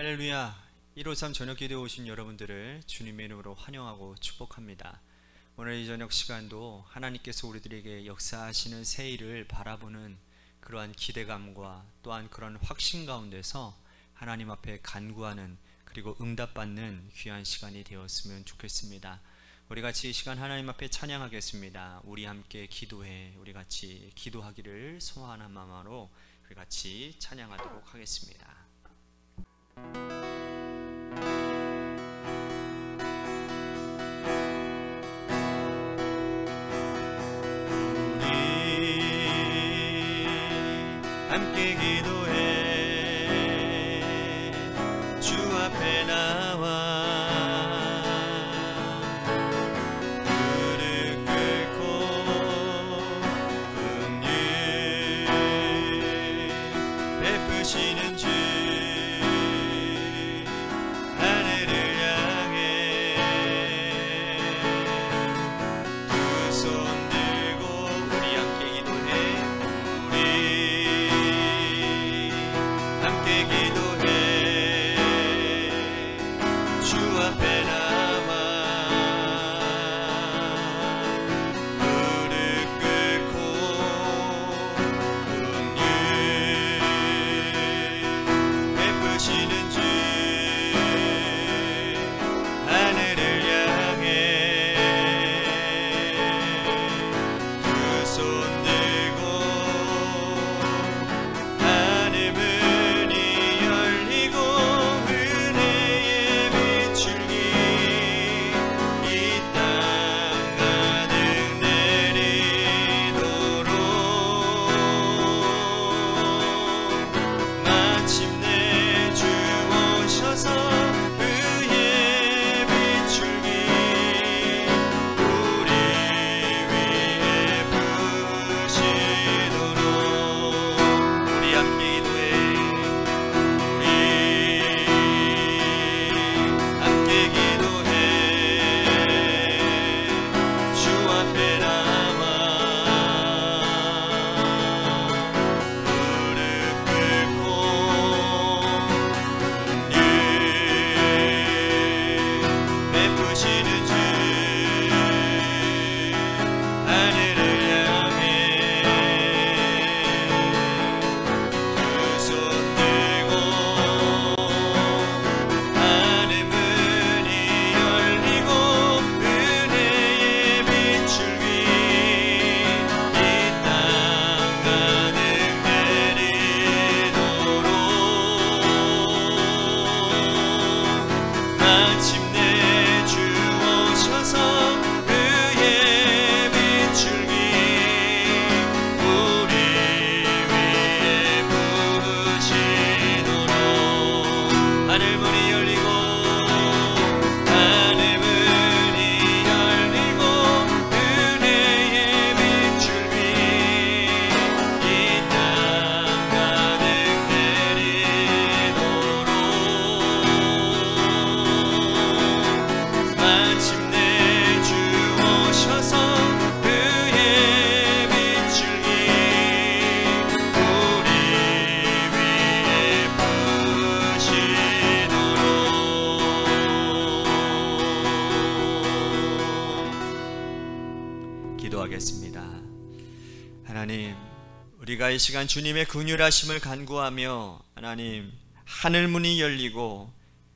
할렐루야. 153 저녁 기도에 오신 여러분들을 주님의 이름으로 환영하고 축복합니다. 오늘 이 저녁 시간도 하나님께서 우리들에게 역사하시는 새 일을 바라보는 그러한 기대감과 또한 그런 확신 가운데서 하나님 앞에 간구하는 그리고 응답받는 귀한 시간이 되었으면 좋겠습니다. 우리 같이 이 시간 하나님 앞에 찬양하겠습니다. 우리 함께 기도해. 우리 같이 기도하기를 소원하는 마음으로 우리 같이 찬양하도록 하겠습니다. 우리 함께 기도해. 주 앞에 나와 무릎 꿇고 긍휼 베푸시는 주 기도하겠습니다. 하나님, 우리가 이 시간 주님의 긍휼하심을 간구하며 하나님 하늘문이 열리고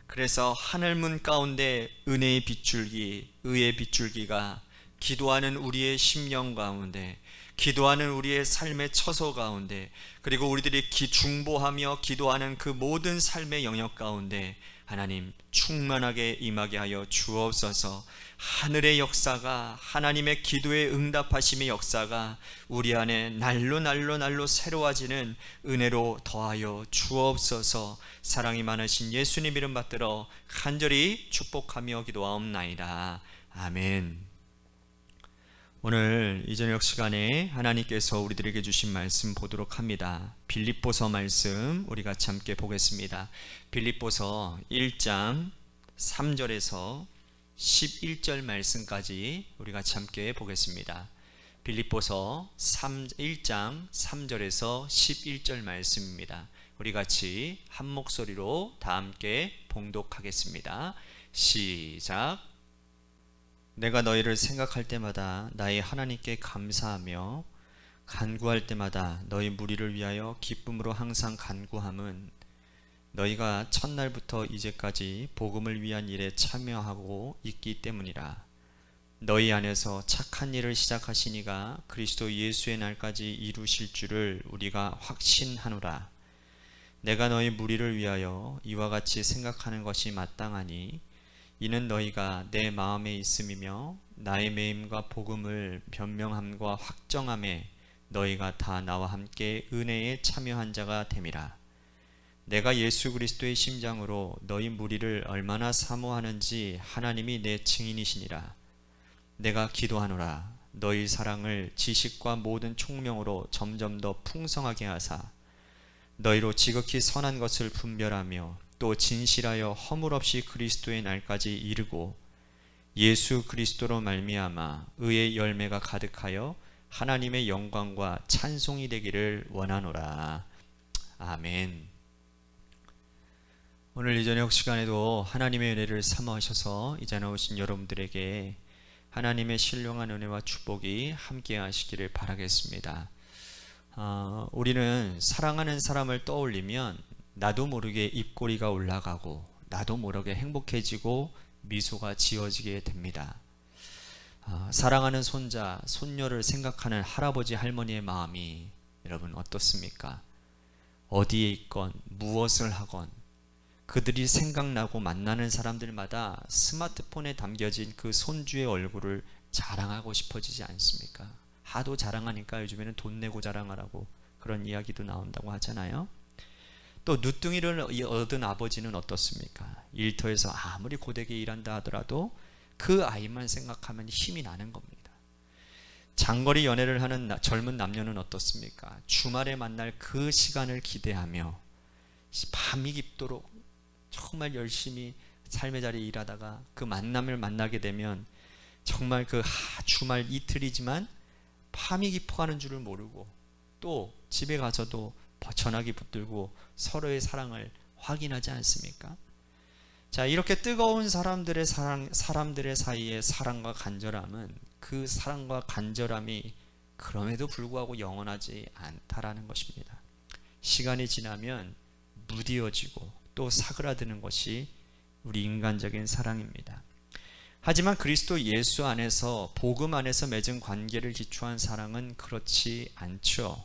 그래서 하늘문 가운데 은혜의 빗줄기, 의의 빗줄기가 기도하는 우리의 심령 가운데, 기도하는 우리의 삶의 처소 가운데, 그리고 우리들이 중보하며 기도하는 그 모든 삶의 영역 가운데 하나님 충만하게 임하게 하여 주옵소서. 하늘의 역사가, 하나님의 기도에 응답하심의 역사가 우리 안에 날로 새로워지는 은혜로 더하여 주옵소서. 사랑이 많으신 예수님 이름 받들어 간절히 축복하며 기도하옵나이다. 아멘. 오늘 이 저녁 시간에 하나님께서 우리들에게 주신 말씀 보도록 합니다. 빌립보서 말씀 우리 같이 함께 보겠습니다. 빌립보서 1장 3절에서 11절 말씀까지 우리 같이 함께 보겠습니다. 빌립보서 1장 3절에서 11절 말씀입니다. 우리 같이 한 목소리로 다 함께 봉독하겠습니다. 시작. 내가 너희를 생각할 때마다 나의 하나님께 감사하며 간구할 때마다 너희 무리를 위하여 기쁨으로 항상 간구함은 너희가 첫날부터 이제까지 복음을 위한 일에 참여하고 있기 때문이라. 너희 안에서 착한 일을 시작하신 이가 그리스도 예수의 날까지 이루실 줄을 우리가 확신하노라. 내가 너희 무리를 위하여 이와 같이 생각하는 것이 마땅하니 이는 너희가 내 마음에 있음이며 나의 매임과 복음을 변명함과 확정함에 너희가 다 나와 함께 은혜에 참여한 자가 됨이라. 내가 예수 그리스도의 심장으로 너희 무리를 얼마나 사모하는지 하나님이 내 증인이시니라. 내가 기도하노라. 너희 사랑을 지식과 모든 총명으로 점점 더 풍성하게 하사 너희로 지극히 선한 것을 분별하며 또 진실하여 허물 없이 그리스도의 날까지 이르고 예수 그리스도로 말미암아 의의 열매가 가득하여 하나님의 영광과 찬송이 되기를 원하노라. 아멘. 오늘 이 저녁 시간에도 하나님의 은혜를 사모하셔서 이 자리에 오신 여러분들에게 하나님의 신령한 은혜와 축복이 함께 하시기를 바라겠습니다. 우리는 사랑하는 사람을 떠올리면 나도 모르게 입꼬리가 올라가고 나도 모르게 행복해지고 미소가 지어지게 됩니다. 사랑하는 손자, 손녀를 생각하는 할아버지, 할머니의 마음이 여러분 어떻습니까? 어디에 있건 무엇을 하건 그들이 생각나고 만나는 사람들마다 스마트폰에 담겨진 그 손주의 얼굴을 자랑하고 싶어지지 않습니까? 하도 자랑하니까 요즘에는 돈 내고 자랑하라고 그런 이야기도 나온다고 하잖아요. 또 누뚱이를 얻은 아버지는 어떻습니까? 일터에서 아무리 고되게 일한다 하더라도 그 아이만 생각하면 힘이 나는 겁니다. 장거리 연애를 하는 젊은 남녀는 어떻습니까? 주말에 만날 그 시간을 기대하며 밤이 깊도록 정말 열심히 삶의 자리에 일하다가 그 만남을 만나게 되면 정말 그 주말 이틀이지만 밤이 깊어가는 줄을 모르고 또 집에 가서도 전화기 붙들고 서로의 사랑을 확인하지 않습니까? 자, 이렇게 뜨거운 사람들의 사이에 사랑과 간절함은 그 사랑과 간절함이 그럼에도 불구하고 영원하지 않다라는 것입니다. 시간이 지나면 무디어지고 또 사그라드는 것이 우리 인간적인 사랑입니다. 하지만 그리스도 예수 안에서 복음 안에서 맺은 관계를 기초한 사랑은 그렇지 않죠.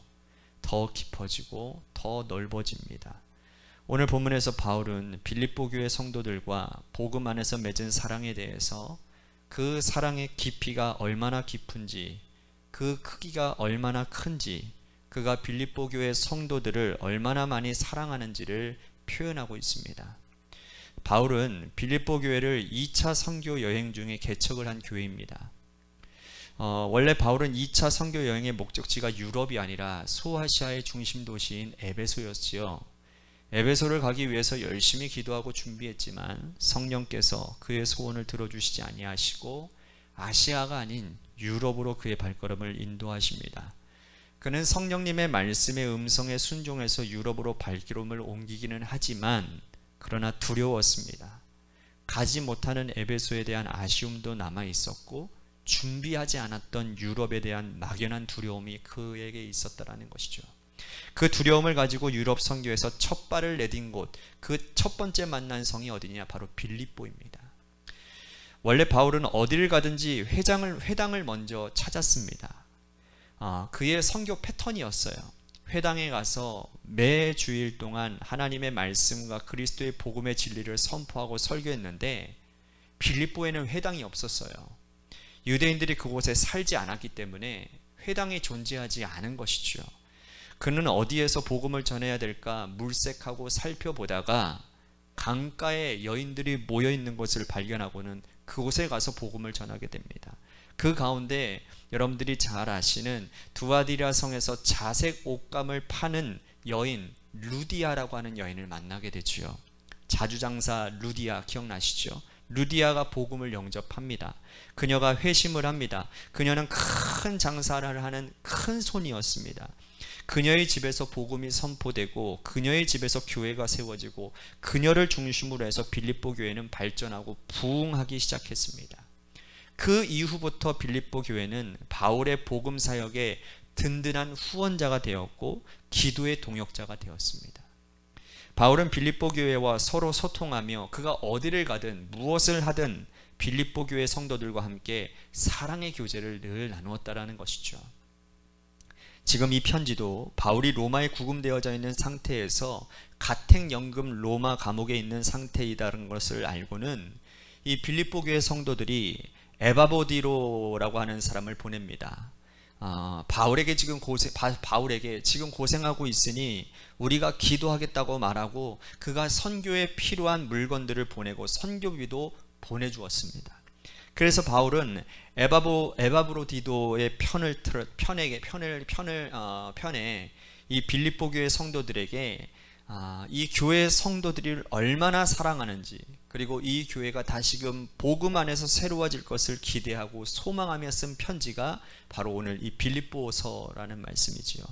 더 깊어지고 더 넓어집니다. 오늘 본문에서 바울은 빌립보 교회 성도들과 복음 안에서 맺은 사랑에 대해서 그 사랑의 깊이가 얼마나 깊은지, 그 크기가 얼마나 큰지, 그가 빌립보 교회 성도들을 얼마나 많이 사랑하는지를 표현하고 있습니다. 바울은 빌립보 교회를 2차 선교 여행 중에 개척을 한 교회입니다. 원래 바울은 2차 선교 여행의 목적지가 유럽이 아니라 소아시아의 중심 도시인 에베소였지요. 에베소를 가기 위해서 열심히 기도하고 준비했지만 성령께서 그의 소원을 들어주시지 아니하시고 아시아가 아닌 유럽으로 그의 발걸음을 인도하십니다. 그는 성령님의 말씀의 음성에 순종해서 유럽으로 발걸음을 옮기기는 하지만 그러나 두려웠습니다. 가지 못하는 에베소에 대한 아쉬움도 남아 있었고 준비하지 않았던 유럽에 대한 막연한 두려움이 그에게 있었다라는 것이죠. 그 두려움을 가지고 유럽 선교에서 첫 발을 내딘 곳, 그 첫 번째 만난 성이 어디냐? 바로 빌립보입니다. 원래 바울은 어디를 가든지 회당을 먼저 찾았습니다. 그의 선교 패턴이었어요. 회당에 가서 매 주일 동안 하나님의 말씀과 그리스도의 복음의 진리를 선포하고 설교했는데 빌립보에는 회당이 없었어요. 유대인들이 그곳에 살지 않았기 때문에 회당이 존재하지 않은 것이죠. 그는 어디에서 복음을 전해야 될까 물색하고 살펴보다가 강가에 여인들이 모여있는 곳을 발견하고는 그곳에 가서 복음을 전하게 됩니다. 그 가운데 여러분들이 잘 아시는 두아디라 성에서 자색 옷감을 파는 여인 루디아라고 하는 여인을 만나게 되지요. 자주장사 루디아 기억나시죠? 루디아가 복음을 영접합니다. 그녀가 회심을 합니다. 그녀는 큰 장사를 하는 큰 손이었습니다. 그녀의 집에서 복음이 선포되고 그녀의 집에서 교회가 세워지고 그녀를 중심으로 해서 빌립보 교회는 발전하고 부흥하기 시작했습니다. 그 이후부터 빌립보 교회는 바울의 복음 사역에 든든한 후원자가 되었고 기도의 동역자가 되었습니다. 바울은 빌립보 교회와 서로 소통하며 그가 어디를 가든 무엇을 하든 빌립보 교회 성도들과 함께 사랑의 교제를 늘 나누었다라는 것이죠. 지금 이 편지도 바울이 로마에 구금되어져 있는 상태에서 가택연금 로마 감옥에 있는 상태이다는 것을 알고는 이 빌립보 교회 성도들이 에바보디로라고 하는 사람을 보냅니다. 바울에게 지금 고생하고 있으니 우리가 기도하겠다고 말하고 그가 선교에 필요한 물건들을 보내고 선교비도 보내주었습니다. 그래서 바울은 에바브로디도의 편에 이 빌립보 교회 성도들에게 이 교회 성도들을 얼마나 사랑하는지, 그리고 이 교회가 다시금 복음 안에서 새로워질 것을 기대하고 소망하며 쓴 편지가 바로 오늘 이 빌립보서라는 말씀이지요.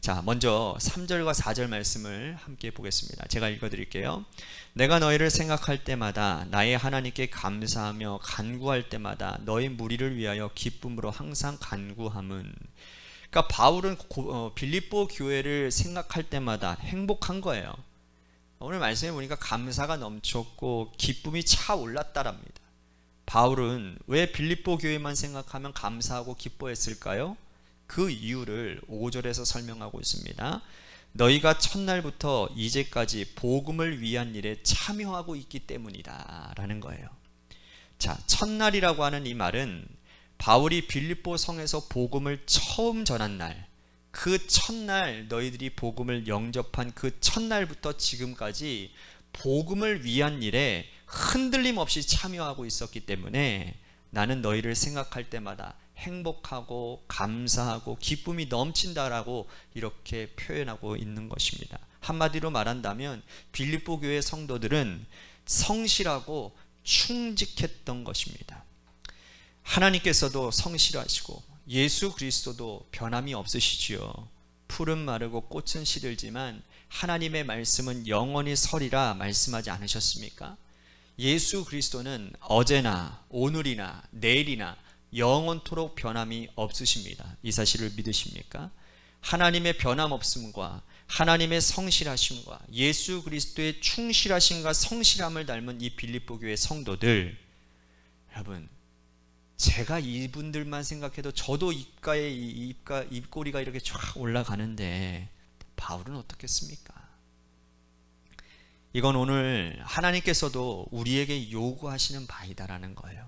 자, 먼저 3절과 4절 말씀을 함께 보겠습니다. 제가 읽어드릴게요. 내가 너희를 생각할 때마다 나의 하나님께 감사하며 간구할 때마다 너희 무리를 위하여 기쁨으로 항상 간구함은. 그러니까 바울은 빌립보 교회를 생각할 때마다 행복한 거예요. 오늘 말씀에 보니까 감사가 넘쳤고 기쁨이 차올랐다랍니다. 바울은 왜 빌립보 교회만 생각하면 감사하고 기뻐했을까요? 그 이유를 5절에서 설명하고 있습니다. 너희가 첫날부터 이제까지 복음을 위한 일에 참여하고 있기 때문이다 라는 거예요. 자, 첫날이라고 하는 이 말은 바울이 빌립보 성에서 복음을 처음 전한 날, 그 첫날 너희들이 복음을 영접한 그 첫날부터 지금까지 복음을 위한 일에 흔들림 없이 참여하고 있었기 때문에 나는 너희를 생각할 때마다 행복하고 감사하고 기쁨이 넘친다라고 이렇게 표현하고 있는 것입니다. 한마디로 말한다면 빌립보 교회 성도들은 성실하고 충직했던 것입니다. 하나님께서도 성실하시고 예수 그리스도도 변함이 없으시지요. 풀은 마르고 꽃은 시들지만 하나님의 말씀은 영원히 서리라 말씀하지 않으셨습니까? 예수 그리스도는 어제나 오늘이나 내일이나 영원토록 변함이 없으십니다. 이 사실을 믿으십니까? 하나님의 변함없음과 하나님의 성실하심과 예수 그리스도의 충실하심과 성실함을 닮은 이 빌립보 교회 성도들, 여러분, 제가 이분들만 생각해도 저도 입꼬리가 이렇게 쫙 올라가는데 바울은 어떻겠습니까? 이건 오늘 하나님께서도 우리에게 요구하시는 바이다라는 거예요.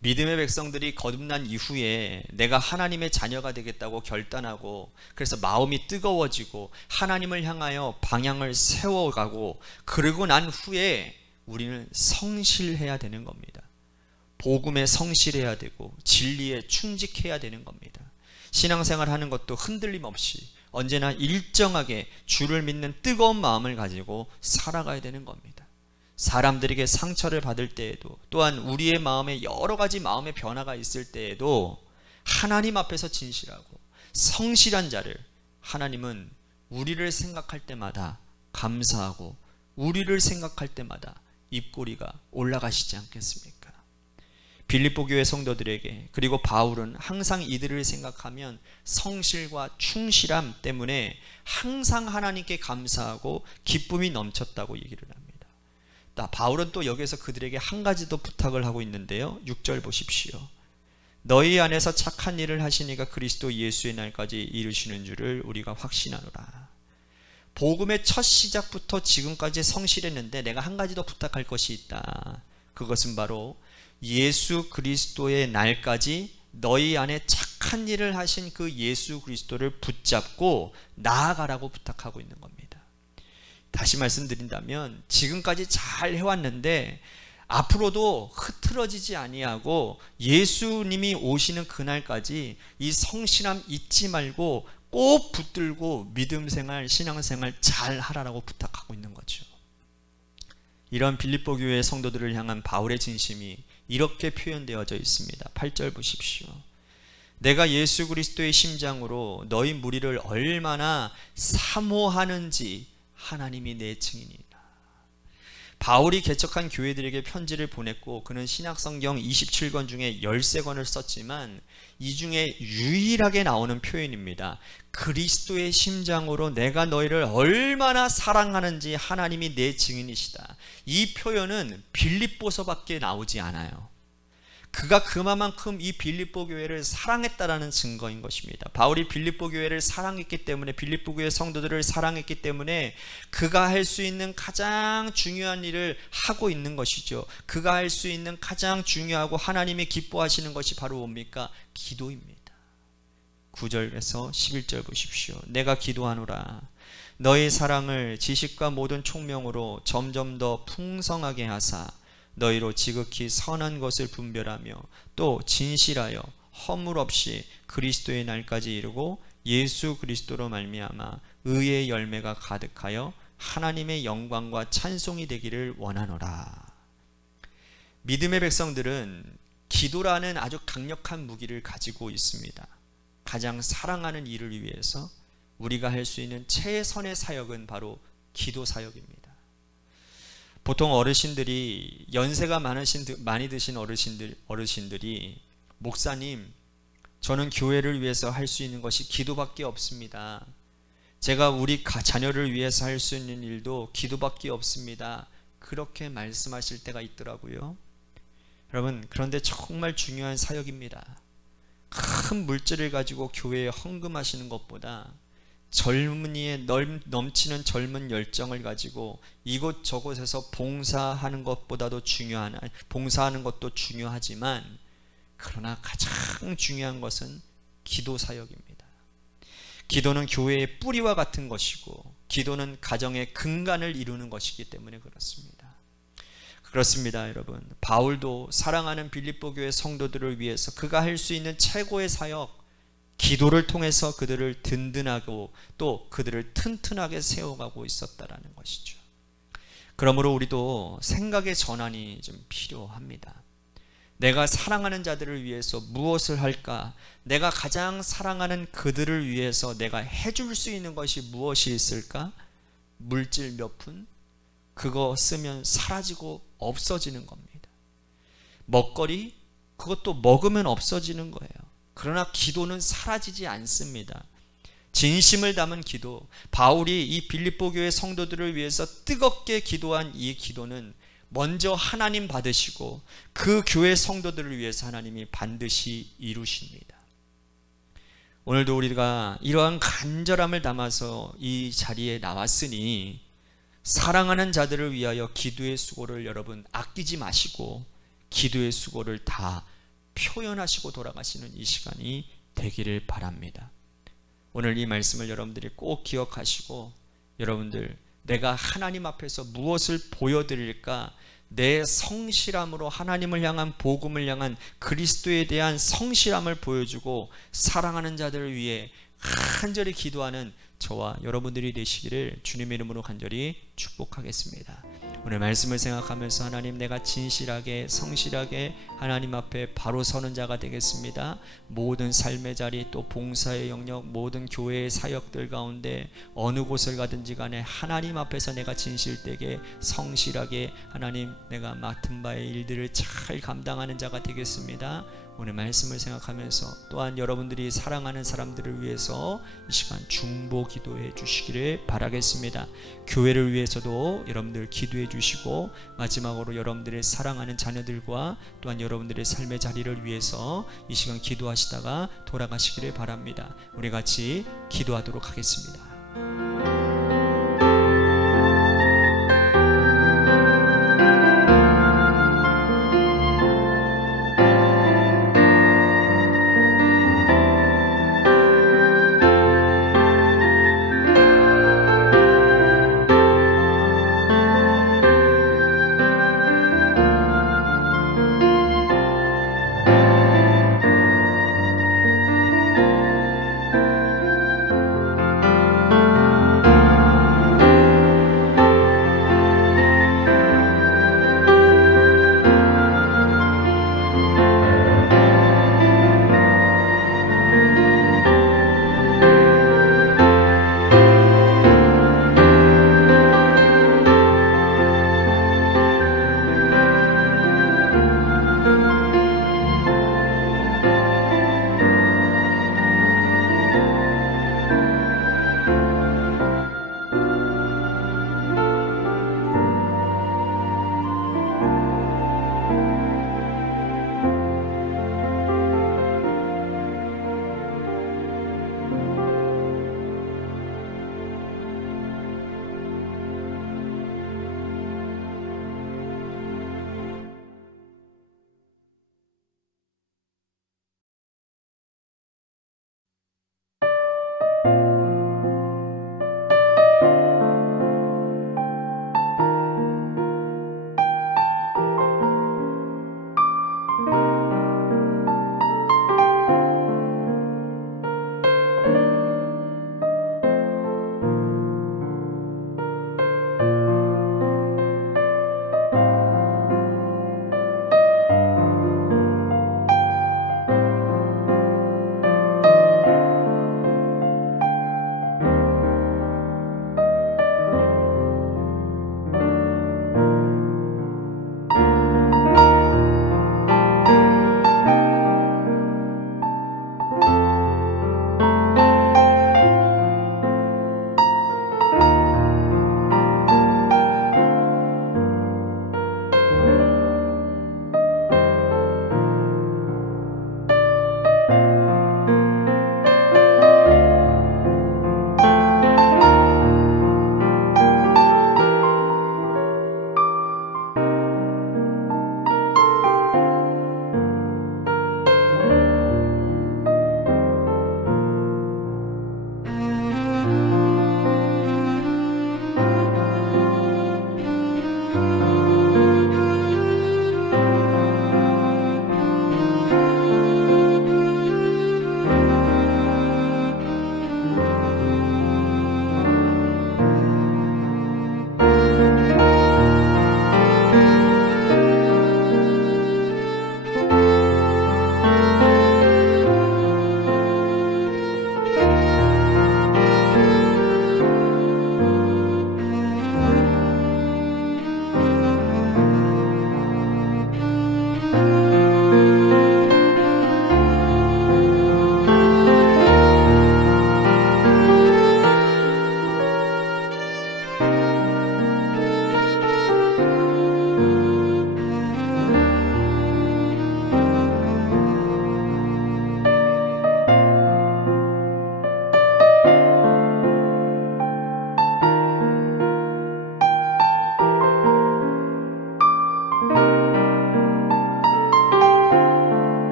믿음의 백성들이 거듭난 이후에 내가 하나님의 자녀가 되겠다고 결단하고 그래서 마음이 뜨거워지고 하나님을 향하여 방향을 세워가고 그러고 난 후에 우리는 성실해야 되는 겁니다. 복음에 성실해야 되고 진리에 충직해야 되는 겁니다. 신앙생활 하는 것도 흔들림 없이 언제나 일정하게 주를 믿는 뜨거운 마음을 가지고 살아가야 되는 겁니다. 사람들에게 상처를 받을 때에도 또한 우리의 마음에 여러 가지 마음의 변화가 있을 때에도 하나님 앞에서 진실하고 성실한 자를 하나님은 우리를 생각할 때마다 감사하고 우리를 생각할 때마다 입꼬리가 올라가시지 않겠습니까? 빌립보 교회 성도들에게 그리고 바울은 항상 이들을 생각하면 성실과 충실함 때문에 항상 하나님께 감사하고 기쁨이 넘쳤다고 얘기를 합니다. 바울은 또 여기서 그들에게 한 가지 더 부탁을 하고 있는데요. 6절 보십시오. 너희 안에서 착한 일을 하시니까 그리스도 예수의 날까지 이루시는 줄을 우리가 확신하노라. 복음의 첫 시작부터 지금까지 성실했는데 내가 한 가지 더 부탁할 것이 있다. 그것은 바로 예수 그리스도의 날까지 너희 안에 착한 일을 하신 그 예수 그리스도를 붙잡고 나아가라고 부탁하고 있는 겁니다. 다시 말씀드린다면 지금까지 잘 해왔는데 앞으로도 흐트러지지 아니하고 예수님이 오시는 그날까지 이 성실함 잊지 말고 꼭 붙들고 믿음생활, 신앙생활 잘 하라고 부탁하고 있는 거죠. 이런 빌립보 교회 성도들을 향한 바울의 진심이 이렇게 표현되어져 있습니다. 8절 보십시오. 내가 예수 그리스도의 심장으로 너희 무리를 얼마나 사모하는지 하나님이 내 증인이다. 바울이 개척한 교회들에게 편지를 보냈고 그는 신약성경 27권 중에 13권을 썼지만 이 중에 유일하게 나오는 표현입니다. 그리스도의 심장으로 내가 너희를 얼마나 사랑하는지 하나님이 내 증인이시다. 이 표현은 빌립보서밖에 나오지 않아요. 그가 그만큼 이 빌립보 교회를 사랑했다라는 증거인 것입니다. 바울이 빌립보 교회를 사랑했기 때문에, 빌립보 교회 성도들을 사랑했기 때문에 그가 할 수 있는 가장 중요한 일을 하고 있는 것이죠. 그가 할 수 있는 가장 중요하고 하나님이 기뻐하시는 것이 바로 뭡니까? 기도입니다. 9절에서 11절 보십시오. 내가 기도하노라. 너희 사랑을 지식과 모든 총명으로 점점 더 풍성하게 하사 너희로 지극히 선한 것을 분별하며 또 진실하여 허물 없이 그리스도의 날까지 이르고 예수 그리스도로 말미암아 의의 열매가 가득하여 하나님의 영광과 찬송이 되기를 원하노라. 믿음의 백성들은 기도라는 아주 강력한 무기를 가지고 있습니다. 가장 사랑하는 일을 위해서 우리가 할 수 있는 최선의 사역은 바로 기도 사역입니다. 보통 어르신들이, 연세가 많이 드신 어르신들이 목사님, 저는 교회를 위해서 할 수 있는 것이 기도밖에 없습니다. 제가 우리 자녀를 위해서 할 수 있는 일도 기도밖에 없습니다. 그렇게 말씀하실 때가 있더라고요. 여러분, 그런데 정말 중요한 사역입니다. 큰 물질을 가지고 교회에 헌금하시는 것보다 젊은이의 넘치는 젊은 열정을 가지고 이곳저곳에서 봉사하는 것보다도 봉사하는 것도 중요하지만, 그러나 가장 중요한 것은 기도 사역입니다. 기도는 교회의 뿌리와 같은 것이고, 기도는 가정의 근간을 이루는 것이기 때문에 그렇습니다. 그렇습니다, 여러분. 바울도 사랑하는 빌립보 교회 성도들을 위해서 그가 할 수 있는 최고의 사역, 기도를 통해서 그들을 든든하고 또 그들을 튼튼하게 세워가고 있었다라는 것이죠. 그러므로 우리도 생각의 전환이 좀 필요합니다. 내가 사랑하는 자들을 위해서 무엇을 할까? 내가 가장 사랑하는 그들을 위해서 내가 해줄 수 있는 것이 무엇이 있을까? 물질 몇 푼? 그거 쓰면 사라지고 없어지는 겁니다. 먹거리? 그것도 먹으면 없어지는 거예요. 그러나 기도는 사라지지 않습니다. 진심을 담은 기도, 바울이 이 빌립보 교회 성도들을 위해서 뜨겁게 기도한 이 기도는 먼저 하나님 받으시고 그 교회 성도들을 위해서 하나님이 반드시 이루십니다. 오늘도 우리가 이러한 간절함을 담아서 이 자리에 나왔으니 사랑하는 자들을 위하여 기도의 수고를 여러분 아끼지 마시고 기도의 수고를 다 표현하시고 돌아가시는 이 시간이 되기를 바랍니다. 오늘 이 말씀을 여러분들이 꼭 기억하시고, 여러분들 내가 하나님 앞에서 무엇을 보여드릴까? 내 성실함으로 하나님을 향한, 복음을 향한 그리스도에 대한 성실함을 보여주고 사랑하는 자들을 위해 간절히 기도하는 저와 여러분들이 되시기를 주님의 이름으로 간절히 축복하겠습니다. 오늘 말씀을 생각하면서 하나님, 내가 진실하게 성실하게 하나님 앞에 바로 서는 자가 되겠습니다. 모든 삶의 자리, 또 봉사의 영역, 모든 교회의 사역들 가운데 어느 곳을 가든지 간에 하나님 앞에서 내가 진실되게 성실하게 하나님 내가 맡은 바의 일들을 잘 감당하는 자가 되겠습니다. 오늘 말씀을 생각하면서 또한 여러분들이 사랑하는 사람들을 위해서 이 시간 중보 기도해 주시기를 바라겠습니다. 교회를 위해서도 여러분들 기도해 주시고, 마지막으로 여러분들의 사랑하는 자녀들과 또한 여러분들의 삶의 자리를 위해서 이 시간 기도하시다가 돌아가시기를 바랍니다. 우리 같이 기도하도록 하겠습니다.